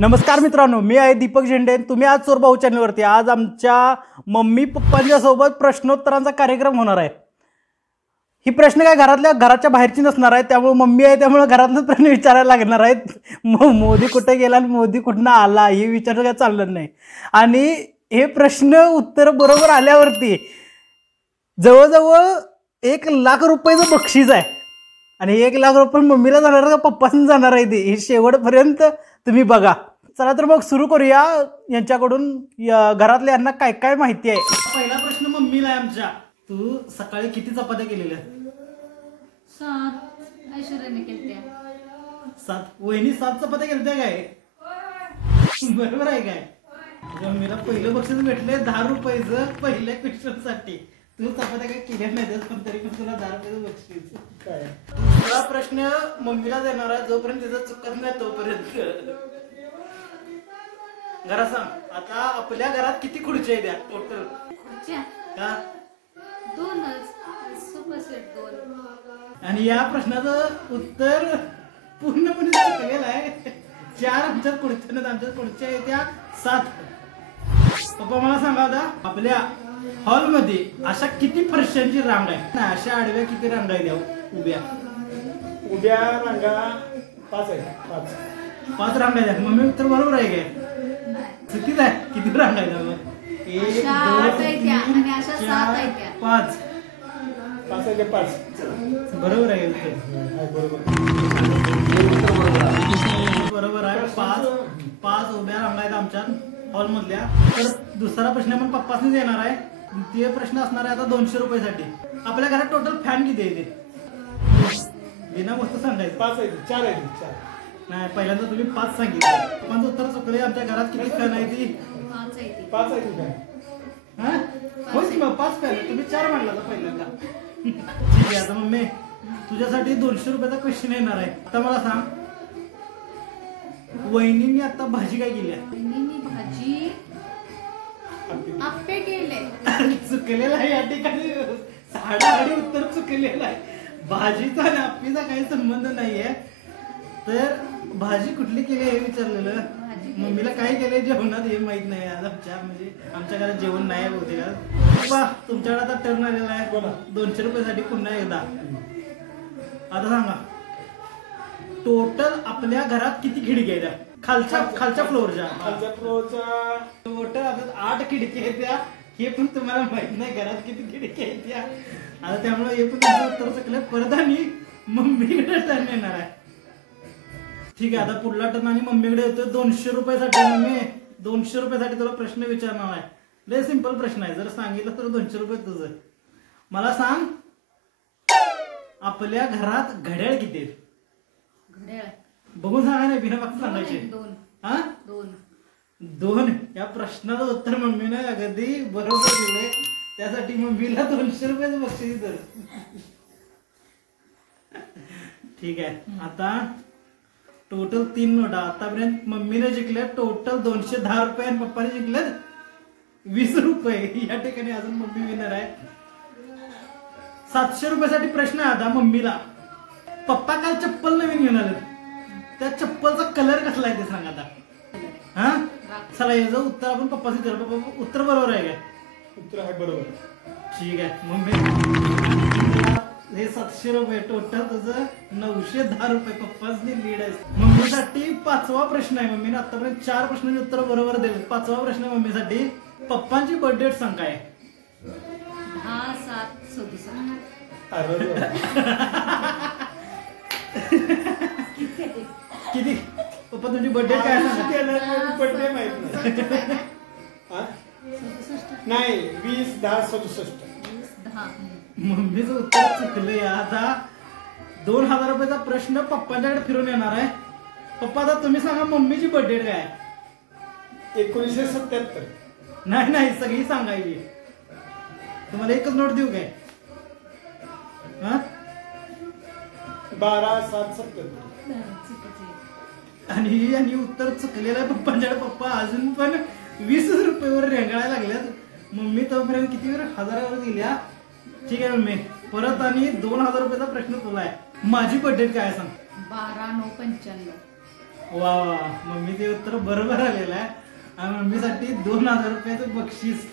नमस्कार मित्रांनो, मी आहे दीपक झेंडे. तुम्ही आज चोर भाऊ चॅनलवरती. आज आमच्या मम्मी पप्पांच्या सोबत प्रश्नोत्तरांचा कार्यक्रम होणार आहे. ही प्रश्न काय घराच्या बाहेरची नसणार आहे, त्यामुळे मम्मी आहे त्यामुळे घरातून प्रश्न विचारायला लागणार आहेत. मोदी कुठे गेला आणि मोदी कुठनं आला हे विचारलं काय चाललं नाही. आणि हे प्रश्न उत्तर बरोबर आल्यावरती जवळजवळ 1,00,000 रुपयाचं बक्षीस आहे. आणि 1,00,000 रुपये मम्मीला जाणार का पप्पांना जाणार आहे ते हे शेवटपर्यंत तुम्ही बघा. चला तर मग सुरू करूया. यांच्याकडून घरातल्या यांना काय काय माहिती आहे. पहिला प्रश्न मम्मीला आहे आमच्या. तू सकाळी किती चपात्या केलेल्या? 7. ऐश्वर्याने केलत्या 7. वहिनी 7 चपात्या केलत्या काय? बरोबर आहे काय? मम्मीला पहिलं बक्षीस भेटले 10 रुपयाचं पहिल्या क्वेश्चन साठी. तू चपात्या काय केल्या नाही पण तरी पण तुला 10 रुपयाचं बक्षीस. काय दुसरा प्रश्न मम्मीला देणार आहे. जोपर्यंत तिचं चुकत नाही तोपर्यंत घरा सांग. आता आपल्या घरात किती खुर्च्या आहेत टोटल? खुर्च्या का? 2च. Sofa set 2. आणि या प्रश्नाचं उत्तर पूर्णपणे चुकलेलं आहे. 4 आमच्या खुर्च्या, आमच्या खुर्च्या येत्या 7. पप्पा मला सांगा आता, आपल्या हॉलमध्ये अशा किती फरशांची रांग आहे? अशा आडव्या किती रांगा आहेत उभ्या? उद्या रांगा 5 आहेत. 5 रांगा आहेत. मम्मी उत्तर बरोबर आहे काय? चुकीच आहे. किती रांगा आहेत? 1 अशा 2 8 आहेत त्या आणि अशा 3 7 4 आहेत त्या. 5. 5 आहे. 5 बरोबर आहे उत्तर. बरोबर आहे. 5 उभ्या रांगा आहेत आमच्या हॉल मधल्या. तर दुसरा प्रश्न पण पप्पासनीच येणार आहे. ते प्रश्न असणार आहे आता 200 रुपयासाठी. आपल्या घरात टोटल फॅन किती आहे ते? बिना मस्त सांगायचं. 5 आहेत. 4 आहेत. 4 नाही, पहिल्यांदा तुम्ही 5 सांगितलं. पप्पांचं उत्तर चुकले. आमच्या घरात किती फॅन आहे ती? 5 आहे ती. 5 आहेत उद्या. हा होय की मग 5 फॅन. तुम्ही 4 म्हणला तर पहिल्यांदा. ठीक आहे. आता मम्मी तुझ्यासाठी 200 रुपयाचा क्वेश्चन येणार आहे. आता मला सांग, वहिनीने आता भाजी काय केली? वहिनीने भाजी आप्पे केले. चुकलेला आहे या ठिकाणी. साडाहाडी उत्तर चुकलेलं आहे. भाजीचा आणि आप्पीचा काही संबंध नाहीये. तर भाजी कुठली केली हे विचारलेलं. मम्मीला काय केलंय जेवणात हे माहित नाही. आमच्या घरात जेवण नाही होते का? तुमच्याकडे आता टर्न आलेला आहे. बोला. 200 रुपयासाठी पुन्हा एकदा. आता सांगा, टोटल आपल्या घरात किती खिडकी आहेत? खालच्या फ्लोअरच्या. खालच्या फ्लोअरच्या टोटल आपल्यात 8 खिडकी आहेत त्या. हे पण तुम्हाला माहित नाही घरात किती खिडकी आहेत त्या. आता त्यामुळे हे पण तुमचं उत्तर चुकलं. परत आणि मम्मीकडे टर्न येणार आहे. ठीक आहे. आता पुढला टर्न आणि मम्मीकडे येतो 200 रुपयासाठी. मम्मी 200 रुपयासाठी तुला प्रश्न विचारणार आहे. लय सिंपल प्रश्न आहे. जर सांगितलं तर 200 रुपये तुझं. मला सांग, आपल्या घरात घड्याळ किती आहेत? घड्याळ बघून सांगा नाही, बिना फक्त सांगायचे. 2. हा 2. या प्रश्नाचं उत्तर मम्मीने अगदी बरोबर दिले. त्यासाठी मम्मीला 200 रुपयाचं बक्षीस तर. ठीक आहे. आता टोटल 3 नोटा. आतापर्यंत मम्मीने जिंकल्या टोटल 210 रुपये आणि पप्पाने जिंकले 20 रुपये. या ठिकाणी अजून मम्मी विनर आहे. 700 रुपयासाठी प्रश्न आहे आता मम्मीला. पप्पा काल चप्पल नवीन घेऊन आले. त्या चप्पलचा कलर कसला आहे ते सांग आता. हा चला याचं उत्तर आपण पप्पाच विचारू. पप्पा उत्तर बरोबर आहे काय? उत्तर आहे बरोबर. ठीक आहे. मम्मी हे 700 रुपये टोटल तुझं 910 रुपये. पप्पाची लीड आहे. मम्मीसाठी 5वा प्रश्न आहे. मम्मीने आतापर्यंत 4 प्रश्नांची उत्तर बरोबर दिली. 5वा प्रश्न आहे मम्मीसाठी. पप्पांची बर्थ डेट सांग काय? 10/7/67. किती पप्पा तुमची बर्थ डेट काय सांगा? बर्थडे माहित नाही. हा? 67. नाही 20/10/67. 10. मम्मीचं उत्तर चुकलंय. आता 2,000 रुपयाचा प्रश्न पप्पांच्याकडे फिरून येणार आहे. पप्पा आता तुम्ही सांगा मम्मीची बर्थ डेट काय? 1977. नाही सगळी सांगायची. तुम्हाला एकच नोट देऊ काय? हा 12/7/77. आणि उत्तर चुकलेलं आहे पप्पांच्याकडे. पप्पा अजून पण 20 रुपयावर रेंगाळायला लागल्यात. मम्मी तोपर्यंत किती 1000वर दिल्या. ठीक आहे मम्मी, परत आणि 2,000 रुपयाचा प्रश्न तुला आहे. माझी बर्थ डेट काय सांग? 12/9/95. वा वा, मम्मीचे उत्तर बरोबर आलेलं आहे आणि मम्मीसाठी 2,000 रुपयाचं बक्षीस.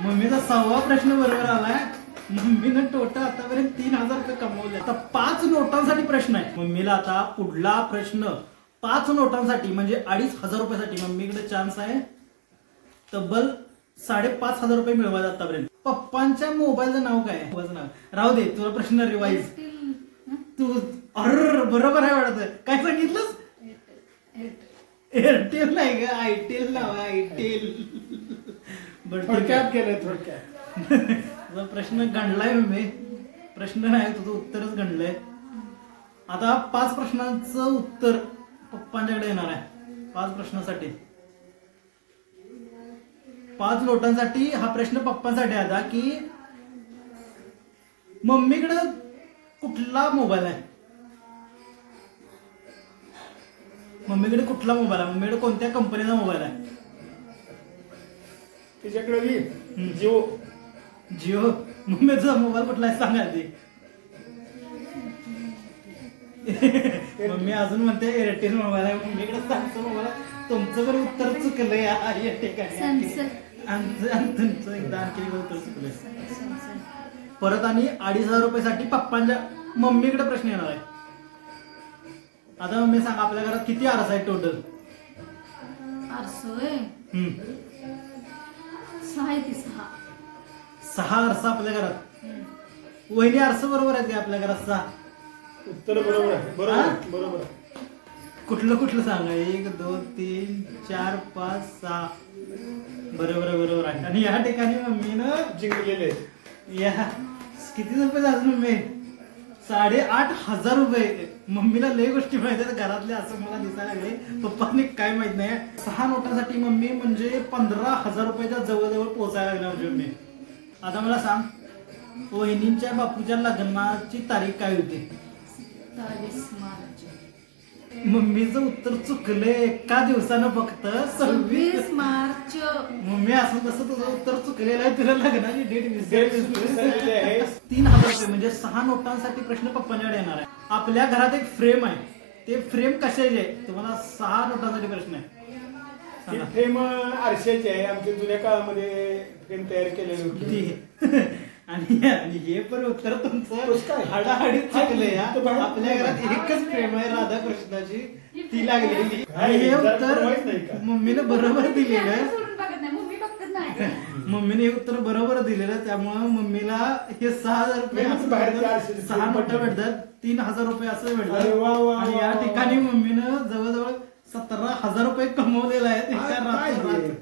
मम्मीचा 6वा प्रश्न बरोबर आलाय. मम्मीनं टोटल आतापर्यंत 3,000 रुपये कमवले. आता 5 नोटांसाठी प्रश्न आहे मम्मीला. आता पुढला प्रश्न 5 नोटांसाठी म्हणजे 2,500 रुपयासाठी मम्मीकडे चान्स आहे. तब्बल 5,500 रुपये मिळवायचे आतापर्यंत. पप्पांच्या मोबाईलचं नाव काय आहे? मोबाईलचं नाव राहू दे, तुला प्रश्न रिवाईज. तू बरोबर आहे वाटत. काय सांगितलंस? एअरटेल नाही ग, आयटेल नाव आहे, आयटेल. थोडक्यात केलंय थोडक्यात. तुझा प्रश्न गणलाय मम्मी. प्रश्न नाही, तुझं उत्तरच गणलंय. आता 5 प्रश्नांचं उत्तर पप्पांच्याकडे येणार आहे. 5 प्रश्नासाठी 5 नोटांसाठी हा प्रश्न पप्पांसाठी आता की मम्मीकडे कुठला मोबाईल आहे? मम्मीकडे कुठला मोबाईल आहे? मम्मीकडे कोणत्या कंपनीचा मोबाईल आहे? तिच्याकडे जिओ. जिओ. मम्मीचा मोबाईल कुठला आहे सांगा ते. मम्मी अजून म्हणते एअरटेल मोबाईल आहे. मम्मीकडे सॅमसंग मोबाईल आहे. तुमचं पण उत्तर चुकलं या ठिकाणी. तुमचं एकदा आणखी उत्तर चुकलंय. परत आणि 2,500 रुपयासाठी पप्पांच्या मम्मीकडे प्रश्न येणार आहे. आता मम्मी सांगा, आपल्या घरात किती आरस आहेत टोटल? आरसोय 6 आहे ती 6. 6 आरसा आपल्या घरात. वहिनी आरसा बरोबर आहेत का आपल्या घरात? 6. उत्तर बरोबर आहे. बरोबर बरोबर आहे. कुठलं कुठलं सांगा? 1 2 3 4 5 6. बरोबर आहे. आणि या ठिकाणी मम्मीनं जिंकलेले. या किती रुपये झाले मम्मी? 8,500 रुपये. मम्मीला लय गोष्टी माहिती आहेत घरातल्या असं मला दिसायला लागले. पप्पांनी काय माहित नाही. 6 नोटांसाठी मम्मी म्हणजे 15,000 रुपयाच्या जवळजवळ पोहोचायला लागला म्हणजे मम्मी. आता मला सांग, वहिनींच्या बापूच्या लग्नाची तारीख काय होती? 27 मार्च. मम्मीचं उत्तर चुकलंय एका दिवसानं फक्त. 26 मार्च. मम्मी असं तसं तुझं उत्तर चुकलेलं आहे. तुला लग्नाची डेट विसरलेली आहे. 3,000 रुपये म्हणजे 6 नोटांसाठी प्रश्न पप्पांकडे येणार आहे. आपल्या घरात एक फ्रेम आहे. ते फ्रेम कशाचे आहे? तुम्हाला 6 नोटांसाठी प्रश्न आहे. ही फ्रेम आरशाची आहे. आमच्या जुन्या काळामध्ये फ्रेम तयार केलेली होती. किती? आणि हे पण उत्तर तुमचं हाडाहाडीत चुकलंय. आपल्या घरात एकच फ्रेम आहे राधाकृष्णाची, ती लागलेली. आणि हे उत्तर मम्मीने बरोबर दिलेलं आहे. मम्मीने हे उत्तर बरोबर दिलेलं. त्यामुळं मम्मीला हे 6,000 रुपये 6 नोटा भेटतात. 3,000 रुपये असं भेटतात. आणि या ठिकाणी मम्मीनं जवळजवळ 17,000 रुपये कमवलेला आहे एका रात्री.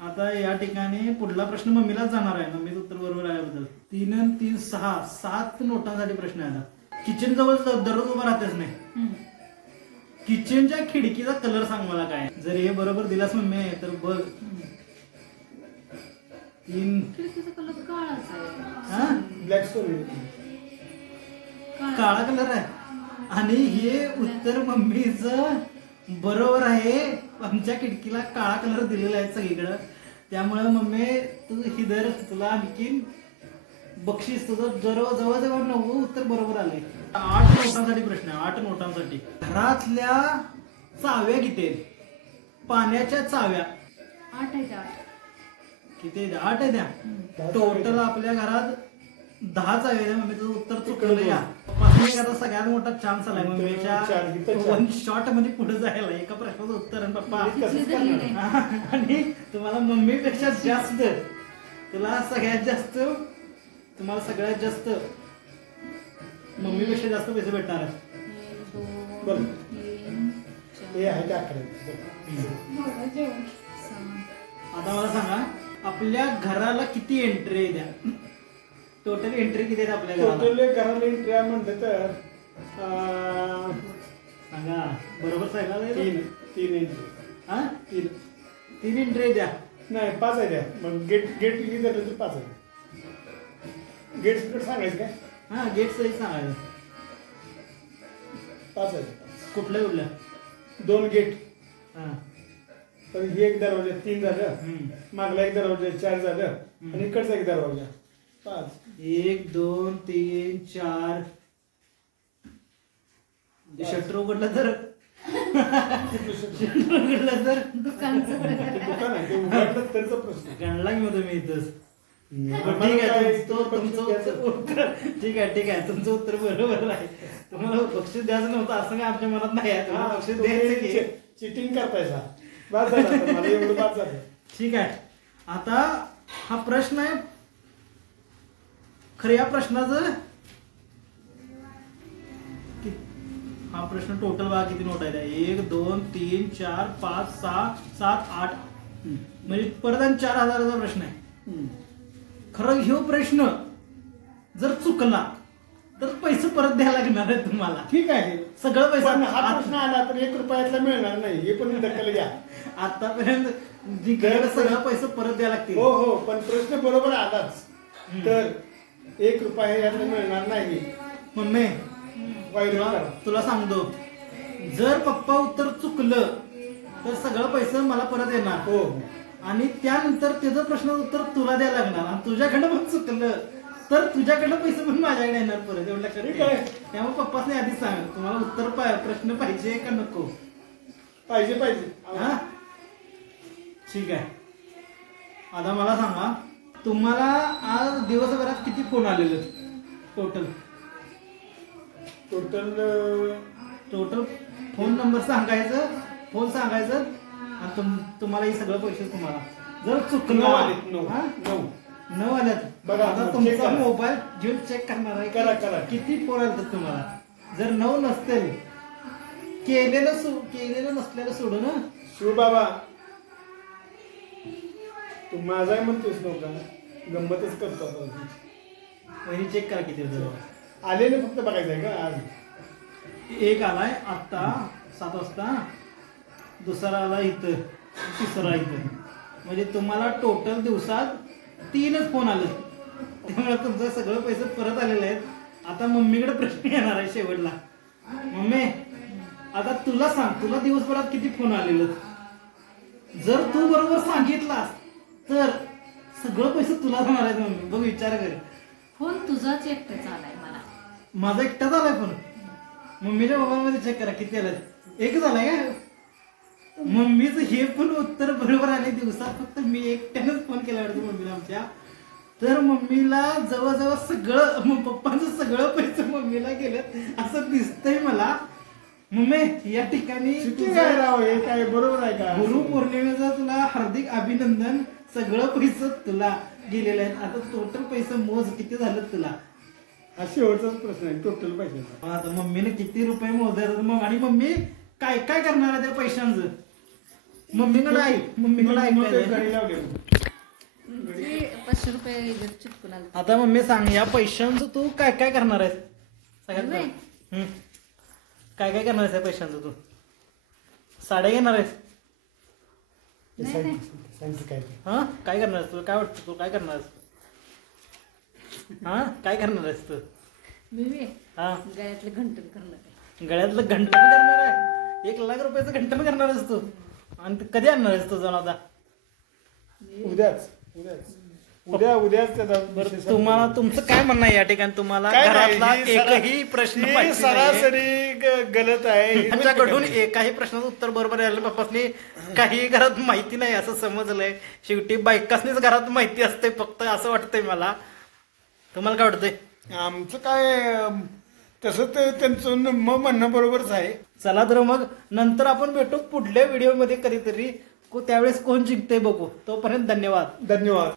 आता या ठिकाणी पुढला प्रश्न मम्मीला जाणार आहे. मम्मीचं उत्तर बरोबर आल्याबद्दल. 3 आणि 3 6 7 नोटांसाठी प्रश्न आहे. किचन जवळ दररोज उभा राहतेच नाही. किचनच्या खिडकीचा कलर सांग मला काय. जर हे बरोबर दिलास मम्मी तर बघ. 3 खिडकीचा कलर काळाच आहे. Black stone. काळा कलर आहे. आणि हे उत्तर मम्मीचं बरोबर आहे. आमच्या खिडकीला काळा कलर दिलेला आहे सगळीकडं. त्यामुळे मम्मी तू हिदर तुला आणखीन बक्षीस. तुझं जवळजवळ 9 उत्तर बरोबर आले. 8 नोटांसाठी प्रश्न आहे. 8 नोटांसाठी घरातल्या चाव्या किती आहेत? पाण्याच्या चाव्या 8 आहे. 8 किती आहेत? 8 आहे. त्या टोटल आपल्या घरात 10 चाव्या आहे. मम्मी तुझं उत्तर चुकलं. या आता सगळ्यात मोठा चान्स आलाय मम्मीच्या 1 शॉट मध्ये पुढे जायला. एका प्रश्नाचं उत्तर आणि पप्पा. आणि तुम्हाला मम्मीपेक्षा जास्त, तुला सगळ्यात जास्त, तुम्हाला सगळ्यात जास्त मम्मीपेक्षा जास्त पैसे भेटणार आहेत. 1 बरं. 2 3 हे आहे ते 11. आता मला सांगा, आपल्या घराला किती एंट्री द्या? टोटल एंट्री किती आहेत आपल्या घराला? टोटल घराला एंट्री म्हणलं तर सांगा बरोबर सांगा. 3 एंट्री. हा 3 एंट्री द्या. नाही 5 आहे द्या. मग गेट किती झालं तर 5 आहे. गेट सांगायचं काय? हा गेट सहित सांगायचं. 5 आहे. कुठल्या 2 गेट. हा तर हे एक दरवाजा 3 झालं. मागला एक दरवाजा 4 झालं. आणि इकडचा एक दरवाजा 5. 1 2 3 4. शटर उघडलं तर उघडलं तर दुकानचं ते दुकान आहे ते उघडलं त्यांचा प्रश्न गणला घेऊ तुम्ही इथंच आम्हाला ठीक काय आहे तो तुमचं उत्तर ठीक आहे तुमचं उत्तर बरोबर आहे. तुम्हाला बक्षीस द्यायचं नव्हतं असं काय आमच्या मनात नाही आहे. तुम्हाला बक्षीस द्यायचं की चिटिंग करतायचा बाद झाला आता, मला एवढं बाद झालं. ठीक आहे. आता हा प्रश्न आहे खरं या प्रश्नाचं हा प्रश्न टोटल बघा किती नोट आहेत 1 2 3 4 5 6 7 8 म्हणजे परत आणि 4,000चा प्रश्न आहे. खरं ह्यो प्रश्न जर चुकला तर पैसे परत द्यायला लागणार आहे तुम्हाला. ठीक आहे सगळं पण हा पैसा प्रश्न आला तर 1 रुपयातला मिळणार नाही हे पण दखल घ्या. आतापर्यंत जिंकलेलं सगळं पैसे परत द्यायला लागतील. हो हो पण प्रश्न बरोबर आलाच तर 1 रुपया यातला मिळणार नाही. मम्मी वाईट करा. तुला सांगतो जर पप्पा उत्तर चुकलं तर सगळं पैसे मला परत येणार. हो आणि त्यानंतर त्याचं प्रश्न उत्तर तुला द्यायला लागणार आणि तुझ्याकडनं पण चुकलं तर तुझ्याकडनं पैसे पण माझ्याकडे येणार परत. एवढं लक्षात ठीक ठेव. आहे. त्यामुळे पप्पासने आधीच सांग तुम्हाला उत्तर प्रश्न पाहिजे का नको. पाहिजे हा ठीक आहे. आता मला सांगा तुम्हाला आज दिवसभरात किती फोन आलेले टोटल टोटल फोन नंबर सांगायचं फोन सांगायचं आणि तुम्हाला हे सगळं पैसे तुम्हाला जर चुकलं 9 आलेत, 9. हा? 9 9 आल्यात बघा, आता check तुमचा करा. मोबाईल घेऊन चेक करणार आहे करा, करा. किती फोन आले तुम्हाला. जर 9 नसतील केलेलं नसलेलं सोडून हं? शिवबाबा तू माझा आहे म्हणतोस नव्हता गंमतच करतो आता. वहिनी चेक करा किती होतं. आलेले फक्त बघायचं आहे का आज. एक आलाय आत्ता 7 वाजता दुसरा आला इथं तिसरा इथं म्हणजे तुम्हाला टोटल दिवसात 3च फोन आले. त्यामुळे तुमचं सगळं पैसे परत आलेले आहेत. आता मम्मीकडे प्रश्न येणार आहे शेवटला. मम्मी आता तुला सांग तुला दिवसभरात किती फोन आलेले. जर तू बरोबर सांगितलास तर सगळं पैसे तुला जाणार आहेत. मम्मी बघ विचार कर. फोन तुझाच एकटाच आलाय मला. माझा एकटाच आलाय फोन. मम्मीच्या मोबाईल मध्ये चेक करा किती आलाय. एकच आलाय का. मम्मीचं हे पण उत्तर बरोबर आले दिवसात फक्त मी एकट्यानंच फोन केला वाटतं मम्मीला आमच्या. तर मम्मीला जवळजवळ सगळं पप्पांचं सगळं पैसे मम्मीला गेलं असं दिसतंय मला. मम्मी या ठिकाणी चुकी काय राव हे काय बरोबर आहे का. गुरुपौर्णिमेचा तुला हार्दिक अभिनंदन. सगळं पैसे तुला गेलेलं आहेत. आता टोटल पैसे मोज किती झालं तुला. हा शेवटचाच प्रश्न आहे टोटल पैशाचा. आता मम्मीने किती रुपये मोजायला मग आणि मम्मी काय काय करणार आहे त्या पैशांचं. मम्मीकडे मग ते ऐकायचं. गाडी लावली. ते 500 रुपये चिटकून आले. आता मम्मी सांग या पैशांचं तू काय काय करणार आहेस सगळ्यात नाही. हम्म. काय काय करणार आहेस या पैशांचं तू. साड्या घेणार आहेस नाही, नाही. सांगते काय ते. हा काय करणार आहेस तू काय वाटतं तू काय करणार आहेस. हा काय करणार आहेस तू. मी हा गळ्यातले घंटन करणार आहे. गळ्यातलं घंटन करणार आहे. 1 लाख रुपयाचं घंटन करणार आहेस तू. आणि ते कधी आणणार आहेस तू जाऊन आता. उद्याच उद्याच त्याचा बरं तुम्हाला तुमचं काय म्हणणं आहे या ठिकाणी. तुम्हाला काय नाही, घरातला ही सरा- एकही प्रश्न ही माहिती नाहीये. सरासरी गलत आहे. त्यांच्याकडून एकाही प्रश्नाचं उत्तर बरोबर आलं पप्पासनी काही घरात माहिती नाही असं समजलंय. शेवटी बायकासनीच घरात माहिती असते फक्त असं वाटतंय मला. तुम्हाला काय वाटतंय. आमचं काय तसं ते त्यांचं म्हणणं बरोबरच आहे. चला तर मग नंतर आपण भेटू पुढल्या व्हिडिओमध्ये कधीतरी. त्यावेळेस कोण जिंकते बघू. तोपर्यंत धन्यवाद. धन्यवाद.